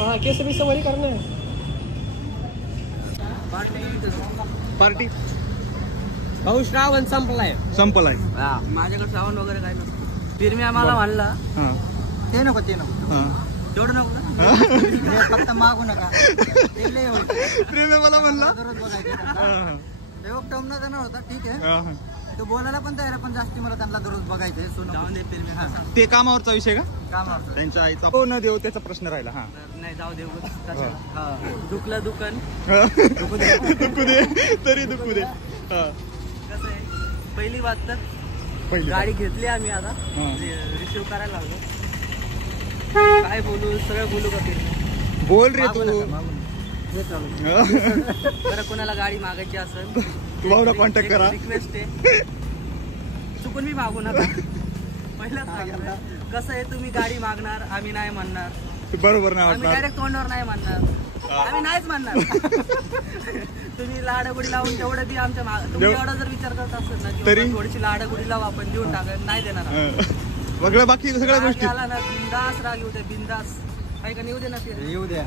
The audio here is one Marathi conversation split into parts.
हाँ कैसे भी सवारी करना है। पार्टी भाऊ श्रावण संपलाय संपलाय. माझ्याकडे श्रावण वगैरे काय नसतं. फिरमी आम्हाला म्हणला हा ते नको ते नको हा तेवढं नको का फक्त मागू नका प्रेम मला म्हणला दररोज बघायचं टर्म न देणार होता ठीक आहे तो बोलायला पण तयार पण जास्ती मला त्यांना दररोज बघायचंय जाऊन दे फिरमी ते कामावरचा विषय का कामावर त्यांच्या आईचा हो न देऊ त्याचा प्रश्न राहिला. हा नाही जाऊ देऊ दुखलं दुकान दुखू दे तरी दुखू दे. कसं आहे पहिली बात तर पहिली गाडी घेतली आम्ही आता रिसिव्ह करायला लागलो. काय बोलू सगळं बोलू का फिरमी बोल रे तू जर कोणाला गाडी मागायची असेल तू भाऊला कॉन्टॅक्ट करा. रिक्वेस्ट आहे चुकून मी मागू नका. पहिलाच सांगितलं कसं आहे तुम्ही गाडी मागणार आम्ही नाही म्हणणार बरोबर नाही आम्ही वाटणार. डायरेक्ट तोंडावर नाही म्हणणार आम्ही नाहीच म्हणणार. तुम्ही लाडागुडी लावून तेवढं बी आमच्या तुम्ही एवढा जर विचार करत असेल ना तरी थोडीशी लाडागुडी लावू आपण देऊन टाका नाही देणार. सगळं बाकी सगळ्या गोष्टी आला ना बिंदास राग येऊ दे बिंदास काही का येऊ दे ना येऊ द्या.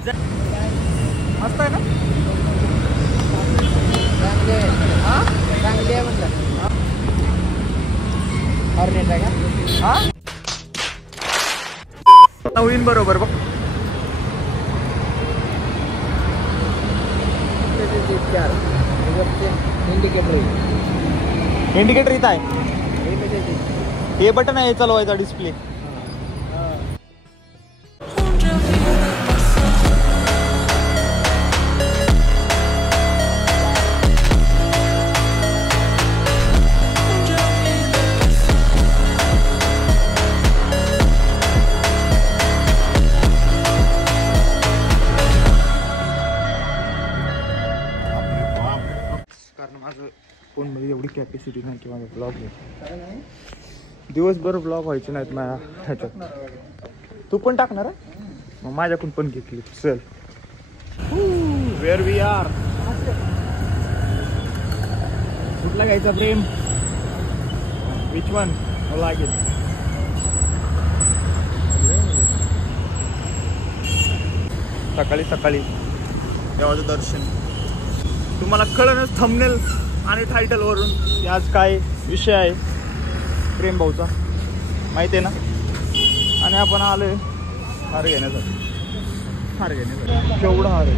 मस्त आहे ना चांगले म्हणलं हॉर्नेट आहे का हा होईन बरोबर बघ. इंडिकेटर इथं आहे हे बटन आहे चालवायचा डिस्प्ले. कारण माझं फोनमध्ये एवढी कॅपॅसिटी नाही की माझा ब्लॉग आहे. दिवसभर ब्लॉग व्हायचे नाहीत माझ्या ह्याच्यात. तू पण टाकणार आहे मग माझ्याकडून पण घेतली. चल वेअर वी आर. कुठला घ्यायचा प्रेम विच वन लागेल. सकाळी सकाळी देवाचं दर्शन. तुम्हाला कळणच थंबनेल आणि टायटल वरून की आज काय विषय आहे प्रेम भाऊचा माहिती आहे ना. आणि आपण आलोय हार घेण्यासाठी. हार घेण्यासाठी केवढा हार आहे.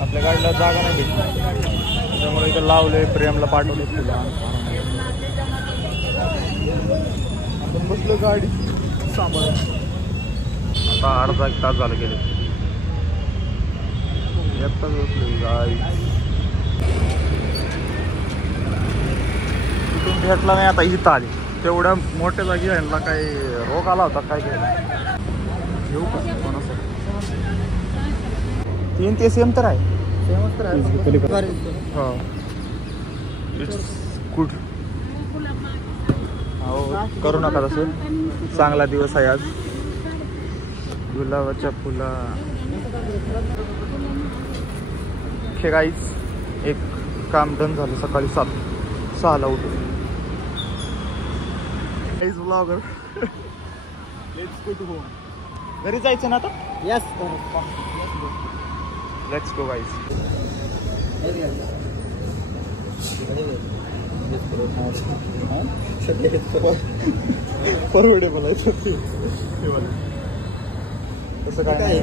आपल्या गाडीला जागा नाही भेटली त्यामुळे इथं लावलंय. प्रेमला पाठवले तुला. आपण बसलो गाडी सांभाळ. आता अर्धा एक तास झालं गेले. एकटाच बसलो गाडी. तिथून भेटला नाही आता इथं आली. तेवढ्या मोठ्या जागी ह्यांना काही रोग आला होता काय घ्यायला घेऊ का कोणासाठी. 3 ते सेम तर आहे. हो इट्स गुड. हो करू नका तसं. चांगला दिवस आहे आज. गुलाबाच्या फुला. हे गाईज एक काम डन झालं. सकाळी 6ला उठून guys blogger. Let's go to home. घरी जायचं ना आता. Yes let's go guys. परवडेबल आहे तसं काय नाही.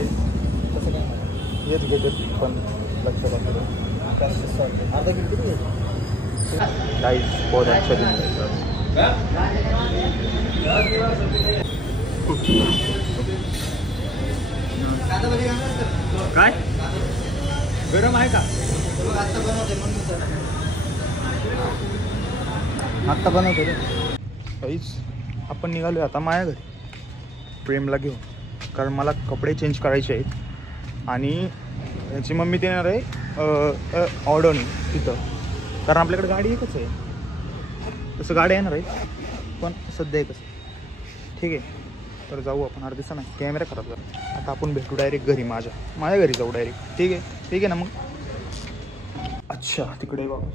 हेच बजेट पण लक्षात अर्धा किलो गाईज बहुत अच्छा दिन काय गरम आहे का आत्ता बनवते रे. काहीच आपण निघालोय आता माझ्या घरी प्रेमला घेऊन. कारण मला कपडे चेंज करायचे आहेत आणि याची मम्मी देणार आहे ऑर्डरने तिथं. कारण आपल्याकडे गाडी एकच आहे. तसं गाडी येणार आहे पण सध्या एकच आहे. ठीक आहे तर जाऊ आपण. अर्धा दिवसा नाही कॅमेरा खराब झाला. आता आपण भेटू डायरेक्ट घरी. माझ्या घरी जाऊ डायरेक्ट. ठीक आहे ना मग. अच्छा तिकडे बघा.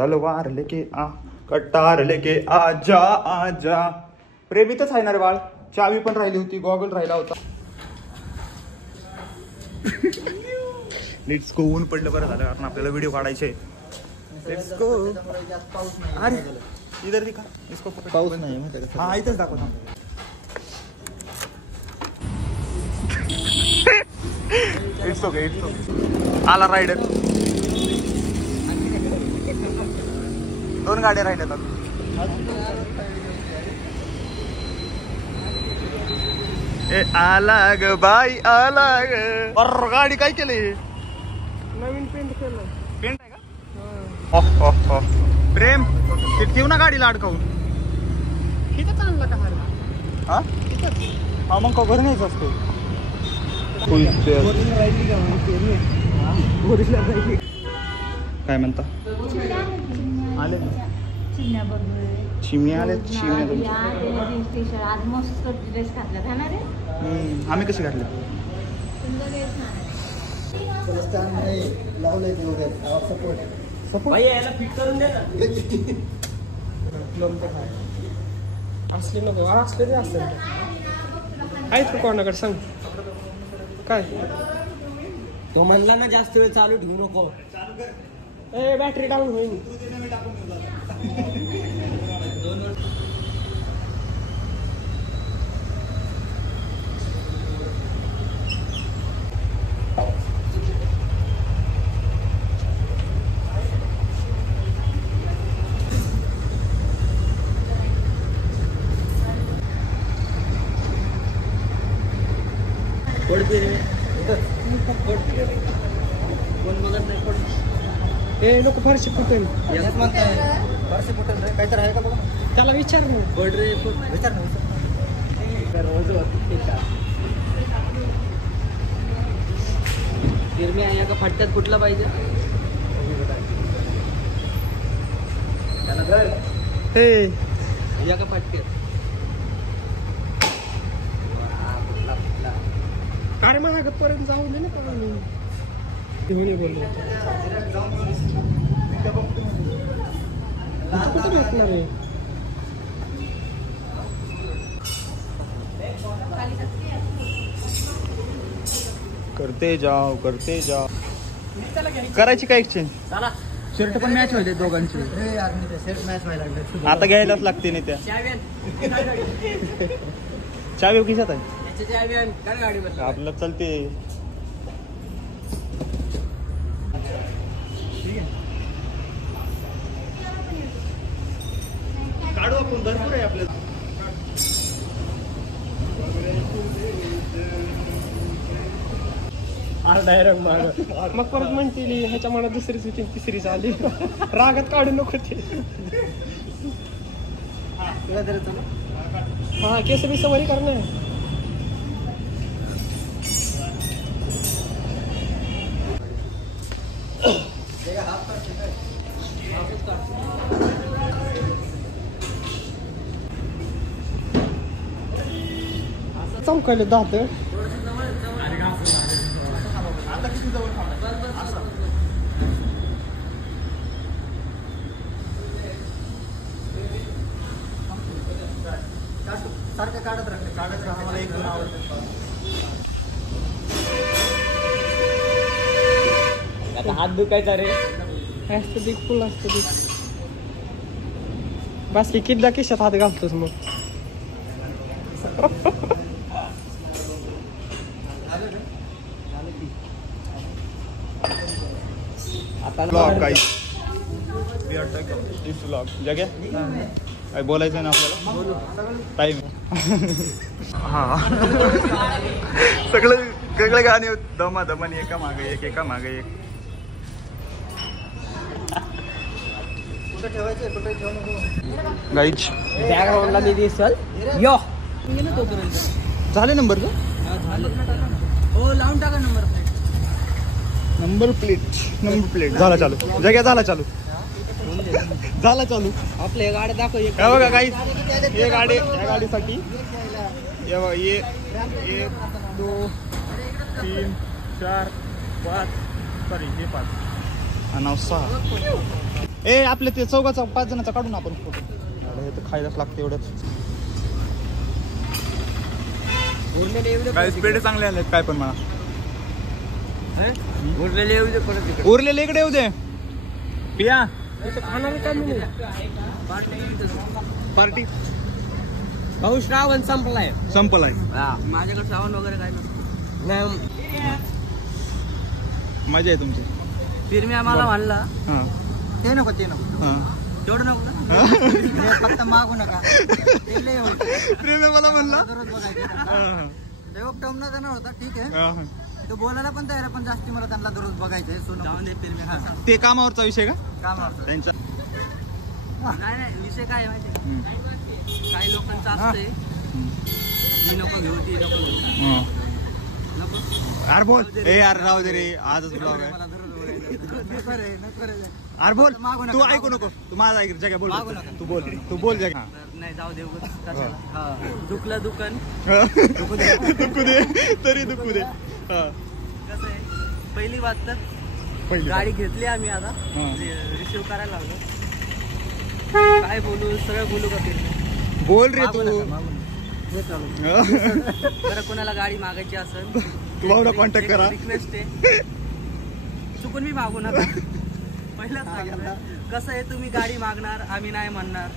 तलवार लेके आ, कट्टार लेके आजा आजा. प्रेमितच आहे ना रे बाळ. चावी पण राहिली होती, गॉगल राहिला होता. Let's go. ऊन पडलं बरं झालं कारण आपल्याला व्हिडिओ काढायचे. Let's go. अरे इधर दिखा इसको. पाऊस नाही हा इथंच दाखवतो. It's okay it's okay. आला रायडर. 2 गाड्या राहिल्यात. ए आला ग बाई आला ग. अरे गाडी काय केली? नवीन पेंट केलं. पेंट आहे का? प्रेम ते ठेव ना गाडीला अडकवून. किती आणला का हा हा मग का घर नाहीच असतो. काय म्हणता? आले चिमण्या आले. चिमण्या आज मस्त ड्रेस घातला था ना रे. आम्ही कसे घातले? असले नको. असले रे असले आहेत का कोणाकडे सांग. काय तो म्हणला ना जास्त वेळ चालू ठेवू नको. ए बॅटरी डाऊन होईल. ए लोक फारशी फुटेल. काहीतरी आहे का बघा. त्याला विचार ना. विचार ना. गिरमी आहे का फटक्यात फुटला पाहिजे. हे या का फटक्यात. अरे महागत पर्यंत जाऊ दे ना का मी बोललो. कुठे भेटणार आहे? करते जाओ करते जाओ. करायची काय एक्सचेंज? शर्ट पण मॅच व्हायचे दोघांचे. मॅच व्हायला लागले. आता घ्यायलाच लागते नाही त्या. चावी किशात आहे? आपलं चलते. काढू आपण. भरपूर आहे आपल्याला. डायरेक्ट माग. मग परत म्हणतील ह्याच्या मनात दुसरीच होती तिसरीच आली. रागात काढू नको ते. हा केस बी सवारी करणार. चमकायले दात. सारखं काढत राहते. काढत राहा. मला 1-2 आवडतं. आता हात दुखायचा रे. असतं बिग फुल असतं बिग. बस की किती खिशात हात घालतोस मग. ब्लॉग काही ब्लॉग जग्या काय बोलायचं ना आपल्याला. टाईम हा सगळे गाणे दमादमाने एका मागे एक एका मागे एक. गाईच बॅकग्राऊंडला मी दिसल. यो झाले नंबर का? हो लावून टाका नंबर प्लेट. नंबर प्लेट झाला चालू. जग्या झाला चालू. झाला चालू. आपल्या गाड्या दाखव. हे बघा गाईज हे गाडी या गाडीसाठी हे 1 2 3 4 5 सॉरी हे 5 आणि 6 ए आपल्या ते चौघाचा 5 जणांचा काढून आपण फोटो. हे तर खायलाच लागते एवढंच. काय पेढे चांगले आलेत काय पण मला. उरलेले येऊ दे परत इकडे. उरलेले इकडे येऊ दे. पिया खाणार काय नाही. पार्टी भाऊ श्रावण संपलाय. संपलाय. माझ्याकडे श्रावण वगैरे काय नसतं. नाही मजा आहे तुमची. फिरम्या मला म्हणला हा ते नको ते नको हा तेवढं नको का? फक्त मागू नका. प्रेम मला म्हणला. दररोज बघायचं टर्म न देणार होता ठीक आहे. तो बोलायला पण तयार आहे पण जास्ती मला त्यांना दररोज बघायचंय. ते कामावरचा विषय का कामावर त्यांचा. नाही नाही विषय काय आहे माहिती काही लोकांचं असतंय ही नको घेऊ ती नको घेऊ नको. यार बोल. ए यार राहू दे रे आजच ब्लॉग आहे. मला दररोज नको रे नको रे. यार बोल. मागू नका, तू मागू ऐकू नको. तू माझा ऐक जगा बोल. मागू नका. तू बोल जगा. नाही जाऊ दे उगाच कशाला. दुखलं दुकान दुखू दे तरी दुखू दे. कसं आहे पहिली बात तर पहिली गाडी घेतली आम्ही आता रिसिव्ह करायला लागलो. काय बोलू सगळं बोलू का फिरणे. बोल रे तू. जर कोणाला गाडी मागायची असेल तू भाऊला कॉन्टॅक्ट करा. रिक्वेस्ट आहे चुकून मी मागू नका. पहिलंच सांगितलं कसं आहे तुम्ही गाडी मागणार आम्ही नाही म्हणणार.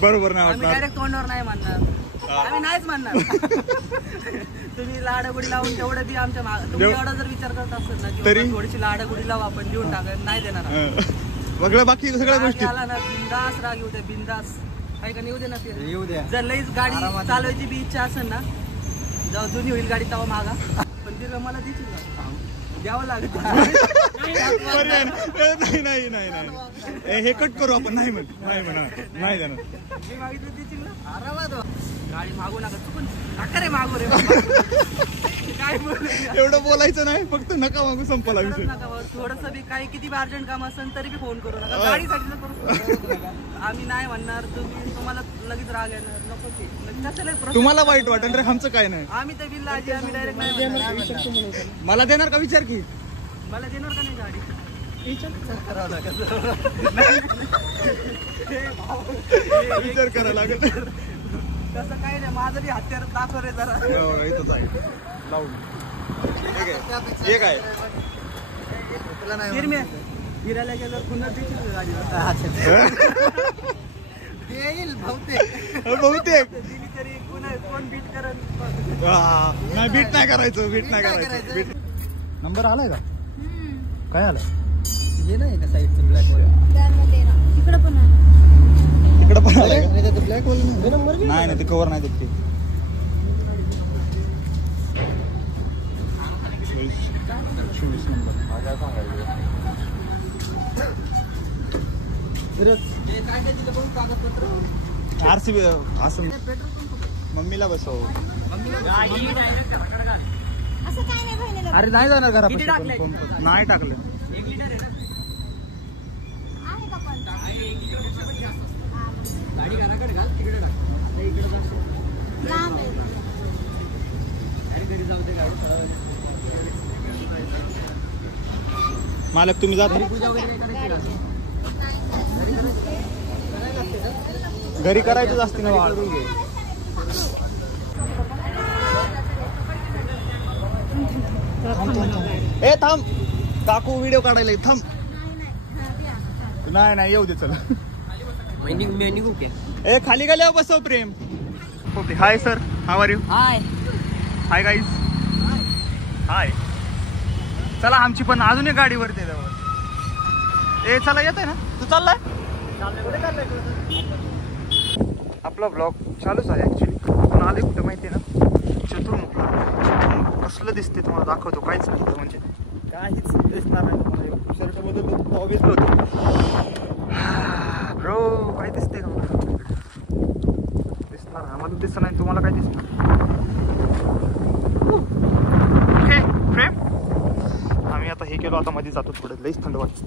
बरोबर ना आम्ही डायरेक्ट तोंडावर नाही म्हणणार. आम्ही नाहीच म्हणणार. तुम्ही लाडागुडी लावून तेवढं बी आमच्या तुम्ही एवढा जर विचार करत असेल ना तरी की थोडीशी लाडागुडी लावू आपण लिहून टाका नाही देणार. सगळं बाकी सगळ्या गोष्टी आला ना बिंदास राग येऊ दे बिंदास काही का येऊ दे ना येऊ द्या. जर लईच गाडी चालवायची बी इच्छा असेल ना जेव्हा जुनी होईल गाडी तेव्हा मागा. पण तिला मला देतील ना द्यावं लागत. नाही हे कट करू आपण. नाही म्हणा नाही देणार. मी मागितलं देतील ना आरामात. गाडी मागू नका चुकून नका रे मागू रे. काय बोलू एवढं बोलायचं नाही फक्त नका मागू संपला विषय. थोडस बी काही किती अर्जंट काम असेल तरी बी फोन करू नका. गाडीसाठी करू. आम्ही नाही म्हणणार तुम्हाला लगेच राग येणार नको ते कशाला. तुम्हाला वाईट वाटेल रे आमचं काय नाही. आम्ही तर बिल आजी आम्ही डायरेक्ट नाही म्हणणार. मला देणार का विचार की. मला देणार का नाही गाडी करावं लागेल. विचार करायला लागेल. तसं काही नाही माझं बी हत्यार दाखव रे जरा. इथंच आहे लावून. हे काय फिरम्या फिरायला गेल्यावर पुन्हा देतील गाडीवर. देईल बहुतेक दिली तरी पुन्हा कोण बीट करत. नाही बीट नाही करायचं. बीट नंबर आलाय का काय आलाय. हे नाही का साईडचं ब्लॅक वर तिकडं पण इकडं पण आलाय का. ब्लॅक वर नाही ते कवर नाही देत. 24 नंबर काय सांगायचं. RCB असं मम्मीला बसव. असं काय नाही बहिणीला. अरे नाही जाणार किती घरापासून. टाकलंय? नाही टाकलं. 1 लिटर आहे ना आहे का पण? गाडी घराकडे घाल तिकडे घाल. लांब आहे. अरे घरी जाऊ दे गाडी. मालक तुम्ही जात घरी करायचंच असते ना. ए थांब काकू व्हिडिओ काढायला थांब. नाही येऊ दे चल. ए खाली गेल्यावर बसव Prem. Okay hi sir how are you. Hi guys. Hi चला आमची पण अजून एक गाडी वरती जवळ. ए चला येत आहे ना तू चाललाय. आपला ब्लॉग चालूच आहे ऍक्च्युली. पण आले कुठे माहिती आहे ना चतुर्मुखला. कसलं दिसते तुम्हाला दाखवतो. काहीच नाही म्हणजे काहीच दिसणार नाही तुम्हाला. शर्ट बदलतो ऑब्विस ब्रो काय दिसते का मला. दिसणार आम्हाला दिसत नाही तुम्हाला काय दिसणार. ओके फ्रेम आम्ही आता हे केलो. आता मध्ये जातो थोडं लईच थंड वाटत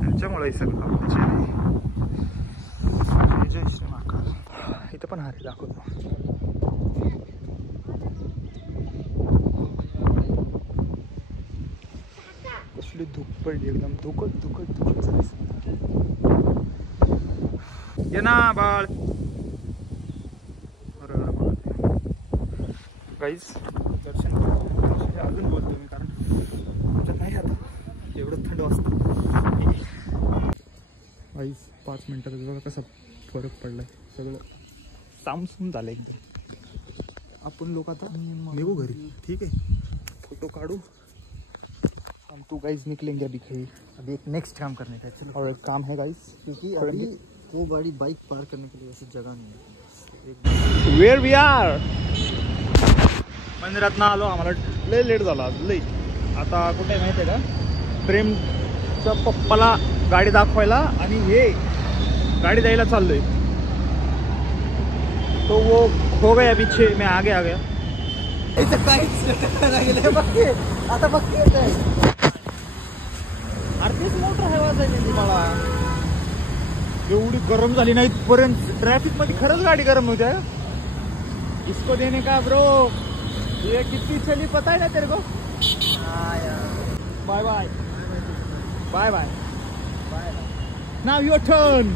त्याच्यामुळे सगळं. जय श्री महाकाल. इथं पण हारे दाखवतो. कसली धूप पडली एकदम धुकट ये ना बाळ. गाईज दर्शन अजून बोलतो मी कारण आमच्यात नाही आता एवढं थंड वाजतं. गाईज 5 मिनिटात बघा कसा फरक पडलाय. सगळं सामसूम झालं एकदम. आपण लोक आता निघू घरी. ठीक आहे फोटो काढू. हम तो गाइस निकलेंगे अभी कहीं. अभी एक नेक्स्ट काम करने का है. चलो. और एक काम है गाइस क्योंकि अभी वो गाड़ी बाइक पार्क करने के लिए ऐसी जगह नहीं है. Where we are. मंदिरात ना आलो. आम्हाला लय लेट झाला लय. आता कुठे माहिती आहे का प्रेमच्या पप्पाला गाडी दाखवायला आणि हे गाडी द्यायला चाललोय. तो वो हो गया पीछे मैं आगे आ गया. इथं काहीच गेलं बघ आता बघ अर्धीच मोटर आहे वाजायची तुम्हाला. एवढी गरम झाली नाही पर्यंत ट्रॅफिक मध्ये खरंच गाडी गरम होती. इसको देने का ब्रो. ये कितनी चली पता है ना तेरे को. Bye bye bye bye now your turn.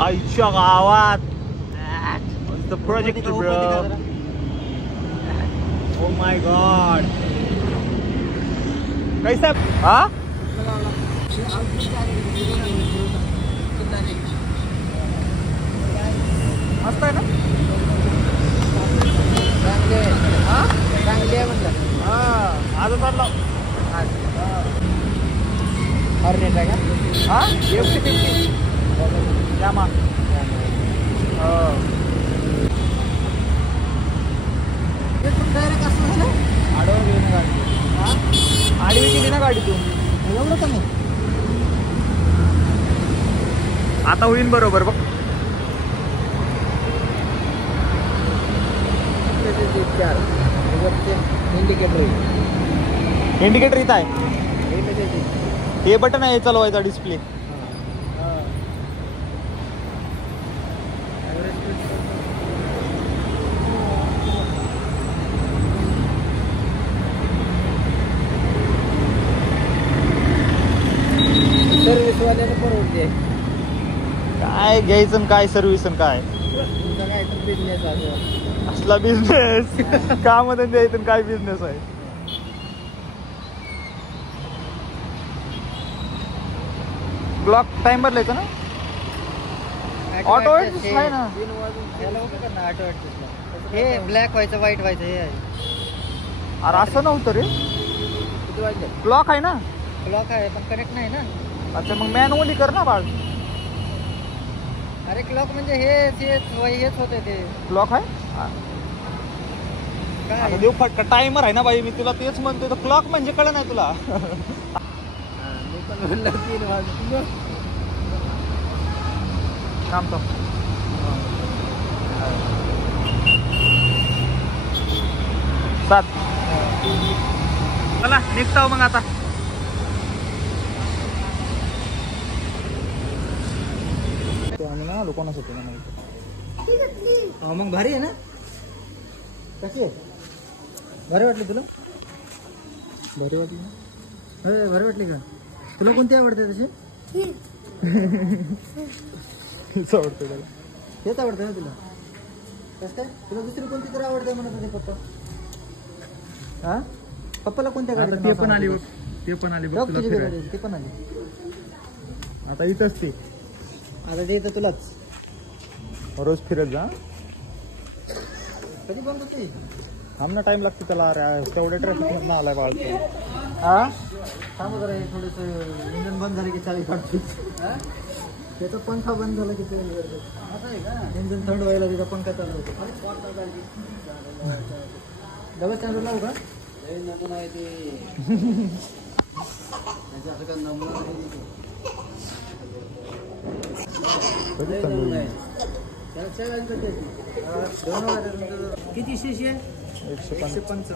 आईच्या गावात the project bro. Oh my god. कैसा हा मस्त आहे ना. चांगले म्हणलं. आज चाललो. हॉर्नेट आहे का. हा F-50 यामा. डायरेक्ट असं झालं. आडवं गेली ना गाडी. आडवी गेली ना गाडी तू. एवढं कमी. आता होईन बरोबर बघ. इंडिकेटर इथं आहे. हे बटन आहे चालवायचा डिस्प्ले. सर्व्हिसवाल्याला परवडते. काय घ्यायचं आणि काय सर्व्हिस आणि काय तुमचा काय तर बिझनेस असं असला बिझनेस. काम द्यायचं आणि काय बिझनेस आहे. ब्लॉक टाइम बदलायचं ना. ऑटो आहे ना. ऑटो हे ब्लॅक व्हायचं व्हाईट व्हायचं हे आहे. अरे असं नव्हतं रे. किती वाजले. क्लॉक आहे ना. क्लॉक आहे पण कनेक्ट नाही ना. अच्छा मग मॅन्युअली कर ना बाळ. अरे क्लॉक म्हणजे हेच होते ते. क्लॉक आहे काय देव फटका. टायमर आहे ना बाई. मी तुला तेच म्हणतोय. तर क्लॉक म्हणजे कळलं नाही तुला. मी पण म्हणलं 3 वाजले. थांबतो. सात. चला निघताव मग आता. आम्ही ना लोकांनाच होतो ना. मग भारी आहे ना. कशी आहे. भारी वाटली तुला. भारी वाटली भारी वाटली का. तुला कोणती आवडते तशी. आवडतं त्याला. हेच आवडतं ना तुला. कसं काय तुला दुसरी कोणती तर आवडते म्हणत होते पप्पा. हा पप्पाला कोणत्या गाडी. ते पण आली बघ. ते पण आली बघ. ते पण आली. आता इथंच ते. आता ते तर तुलाच रोज फिरत जा. कधी बंद होते. थांब ना टाइम लागते त्याला. अरे तेवढ्या ट्रॅफिक मधून आलाय बाळ. हा थांब जरा थोडस इंजन बंद झालं की चावी काढतो. त्याचा पंखा बंद झाला की इंजन थंड व्हायला त्याचा पंखा चालू होतो. डबल स्टँडर्ड लावू का. नमुना आहे ते. असं का नमुना किती शीशी आहे. 155.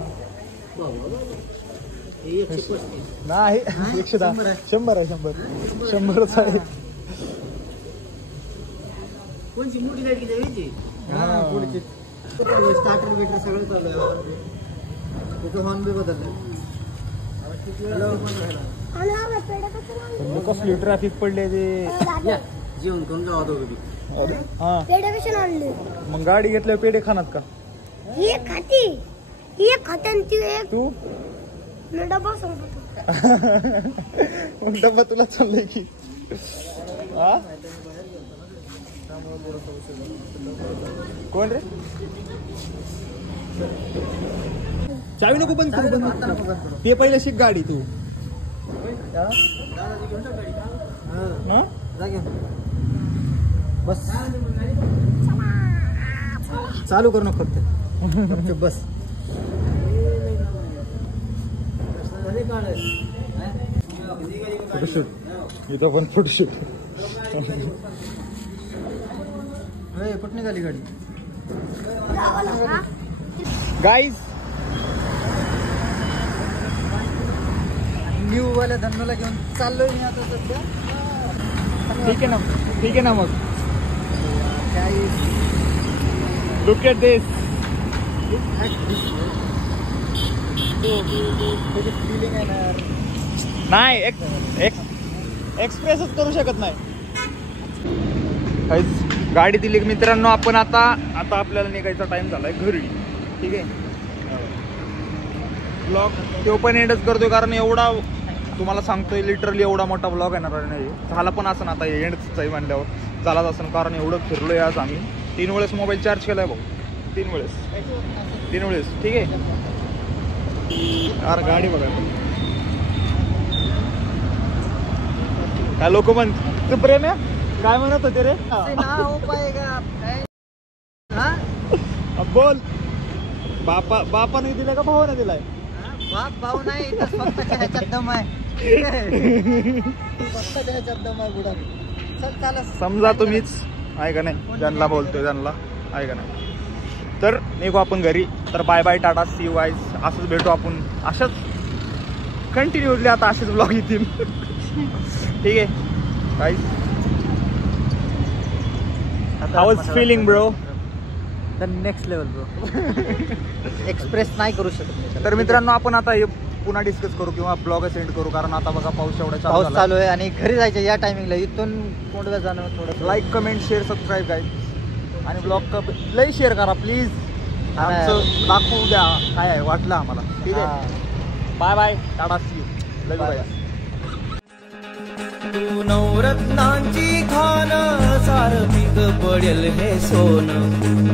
नाही 110. 100 आहे. 100च आहे. कोणची मोठी लाईट किती यायची. पुढची स्टार्टर बिटर सगळं चालू आहे. त्याचं हॉर्न बी बदललं. कसली ट्रॅफिक पडले ते. जेवण करून जावा दोघं. हा पेढे कशाला आणले? मग गाडी घेतल्यावर पेढे खाणार का ही एक खाती, ही एक खाते ती एक तू? मी डबा सांगतो. मग डब्बा तुला चाललंय की. हा कोण रे? चावी नको बंद करू. बंद ते पहिले शिक गाडी तू. हा बस चालू करू नको फक्त. बस फोटोशूट इथं पण फोटोशूट. कुठं निघाली गाडी? गाईज न्यू वाल्या धन्नूला घेऊन चाललोय मी आता सध्या. ठीक आहे ना. ठीक आहे ना मग. Look at this. फिलिंग आहे ना यार. नाही एक्सप्रेसच करू शकत नाही. गाडी दिली मित्रांनो. आपण आता आपल्याला निघायचा टाइम झालाय घरी. ठीक आहे. ब्लॉग तो पण एंडच करतोय कारण एवढा तुम्हाला सांगतोय लिटरली एवढा मोठा ब्लॉग येणार नाही. झाला पण असं आता एंडच आहे म्हणल्यावर झालाच असं कारण एवढं फिरलोय आज आम्ही. 3 वेळेस मोबाईल चार्ज केलाय भाऊ. 3 वेळेस. ठीक आहे. यार गाडी बघा काय लोक म्हण तू प्रेम आहे काय म्हणत होते रे. बोल. बापाने दिलाय का भावाने दिलाय? बाप भाऊ नाही स्वतःच्या ह्याच्यात दम आहे. स्वतःच्या ह्याच्यात दम आहे बुडा. चल चाल. समजा तुम्हीच आहे का नाही ज्यांना बोलतोय त्यांना आहे का नाही. तर निघू आपण घरी. तर bye bye tata see you guys. असंच भेटू आपण अशाच कंटिन्यूअसली आता असेच ब्लॉग येतील. ठीक आहे guys. How is feeling bro? The next level bro. Express नाही करू शकत. तर मित्रांनो आपण आता हे पुन्हा डिस्कस करू किंवा ब्लॉग सेंड करू कारण आता बघा पाऊस एवढा पाऊस चालू आहे आणि घरी जायचं या टायमिंगला. इथून कोंडव्या जाणं थोडं. Like comment share subscribe guys आणि ब्लॉग लई शेअर करा प्लीज. आमचं दाखवू द्या काय आहे वाटलं आम्हाला. ठीक आहे. Bye bye tata see you. Love you bye. नवरत्नांची खान सारखी पडेल हे सोनं.